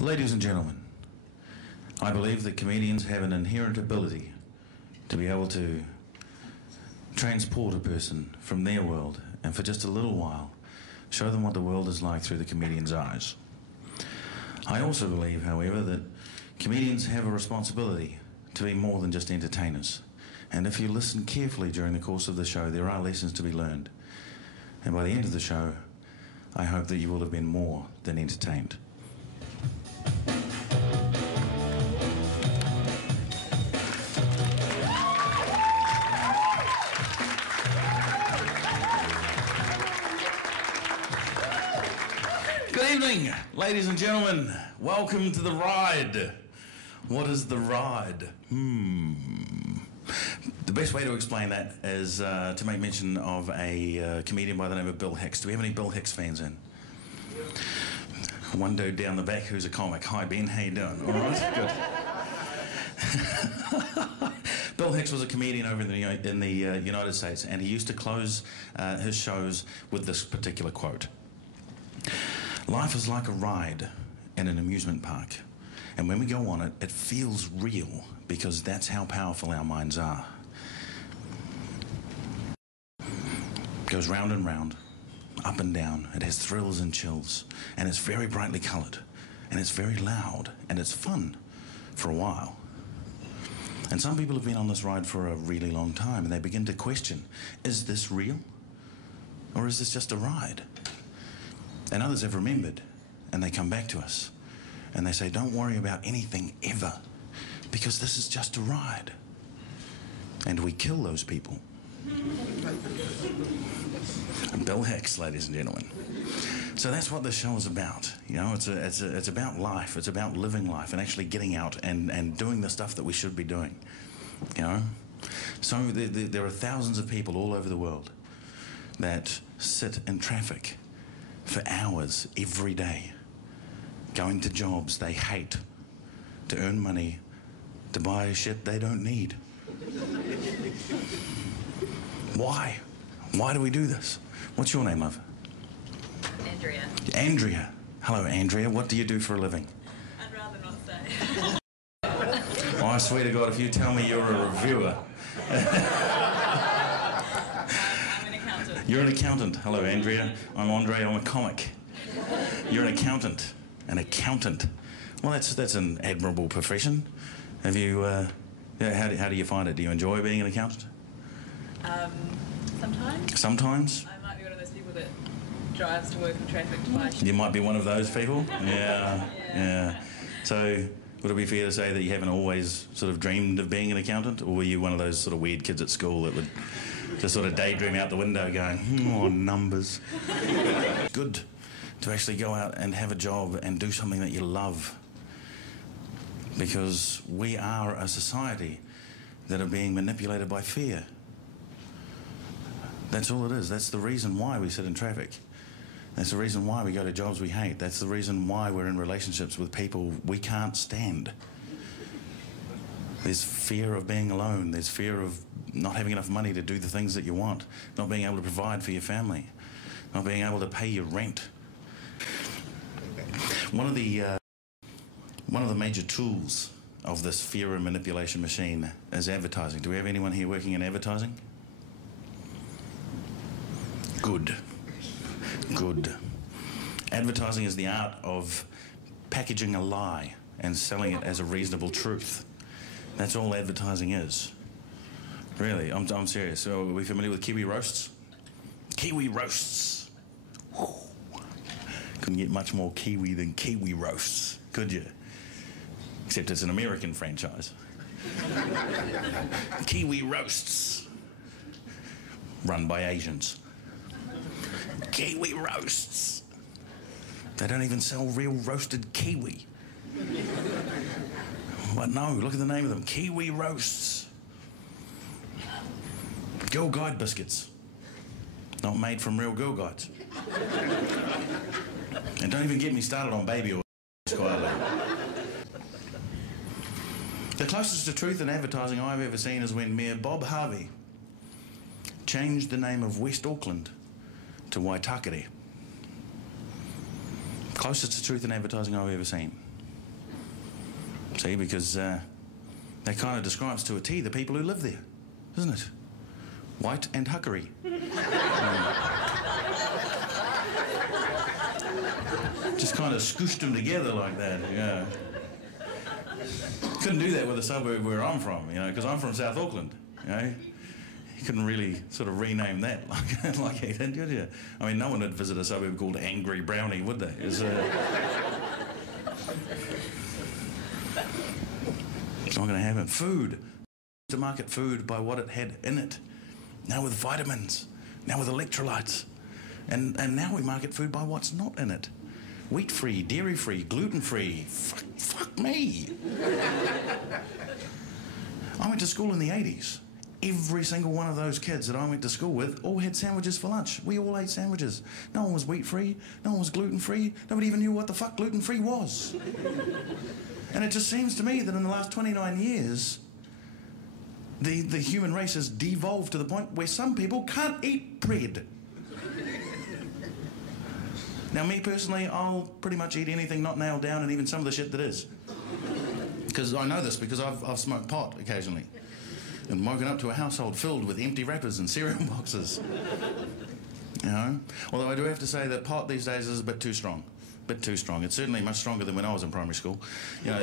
Ladies and gentlemen, I believe that comedians have an inherent ability to be able to transport a person from their world and for just a little while show them what the world is like through the comedian's eyes. I also believe, however, that comedians have a responsibility to be more than just entertainers. And if you listen carefully during the course of the show, there are lessons to be learned. And by the end of the show, I hope that you will have been more than entertained. Good evening, ladies and gentlemen. Welcome to the ride. What is the ride? The best way to explain that is to make mention of a comedian by the name of Bill Hicks. Do we have any Bill Hicks fans in? One dude down the back who's a comic. Hi, Ben. How you doing? All right? Good. Bill Hicks was a comedian over in the United States, and he used to close his shows with this particular quote. Life is like a ride in an amusement park, and when we go on it, it feels real because that's how powerful our minds are. It goes round and round, up and down. It has thrills and chills, and it's very brightly coloured, and it's very loud, and it's fun for a while. And some people have been on this ride for a really long time, and they begin to question, is this real? Or is this just a ride? And others have remembered, and they come back to us, and they say, don't worry about anything ever, because this is just a ride. And we kill those people. And Bill Hicks, ladies and gentlemen. So that's what this show is about. You know, it's about life. It's about living life and actually getting out and doing the stuff that we should be doing. You know? So there are thousands of people all over the world that sit in traffic for hours every day, going to jobs they hate, to earn money, to buy shit they don't need. Why? Why do we do this? What's your name, love? Andrea. Andrea. Hello, Andrea. What do you do for a living? I'd rather not say. Oh, I swear to God, if you tell me you're a reviewer. I'm an accountant. You're an accountant. Hello, Andrea. I'm Andre. I'm a comic. You're an accountant. An accountant. Well, that's an admirable profession. Have you? How do you find it? Do you enjoy being an accountant? Sometimes. Sometimes. I might be one of those people that drives to work in traffic to buy shit. You might be one of those people. Yeah. So, would it be fair to say that you haven't always sort of dreamed of being an accountant, or were you one of those sort of weird kids at school that would just sort of daydream out the window going, oh, numbers. Good to actually go out and have a job and do something that you love, because we are a society that are being manipulated by fear. That's all it is. That's the reason why we sit in traffic. That's the reason why we go to jobs we hate. That's the reason why we're in relationships with people we can't stand. There's fear of being alone. There's fear of not having enough money to do the things that you want, not being able to provide for your family, not being able to pay your rent. One of the major tools of this fear and manipulation machine is advertising. Do we have anyone here working in advertising? Good. Good. Advertising is the art of packaging a lie and selling it as a reasonable truth. That's all advertising is. Really, I'm serious. So, are we familiar with kiwi roasts? Kiwi roasts. Whew. Couldn't get much more kiwi than kiwi roasts, could you? Except it's an American franchise. Kiwi roasts. Run by Asians. Kiwi roasts. They don't even sell real roasted kiwi. But no, look at the name of them. Kiwi roasts. Girl Guide biscuits. Not made from real Girl Guides. And don't even get me started on baby oil. The closest to truth in advertising I've ever seen is when Mayor Bob Harvey changed the name of West Auckland to Waitakere. Closest to truth in advertising I've ever seen. See, because that kind of describes to a T the people who live there, doesn't it? White and huckery. Just kind of scooshed them together like that, yeah. Couldn't do that with a suburb where I'm from, you know, because I'm from South Auckland, you know. You couldn't really sort of rename that like he did, could you? I mean, no one would visit a suburb called Angry Brownie, would they? It's not going to happen. Food. To market food by what it had in it. Now with vitamins. Now with electrolytes. And now we market food by what's not in it. Wheat-free, dairy-free, gluten-free. Fuck me. I went to school in the 80s. Every single one of those kids that I went to school with all had sandwiches for lunch. We all ate sandwiches. No one was wheat-free. No one was gluten-free. Nobody even knew what the fuck gluten-free was. And it just seems to me that in the last 29 years, the human race has devolved to the point where some people can't eat bread. Now, me personally, I'll pretty much eat anything not nailed down, and even some of the shit that is. Because I know this because I've smoked pot occasionally and woken up to a household filled with empty wrappers and cereal boxes. You know? Although I do have to say that pot these days is a bit too strong. Bit too strong. It's certainly much stronger than when I was in primary school. You know,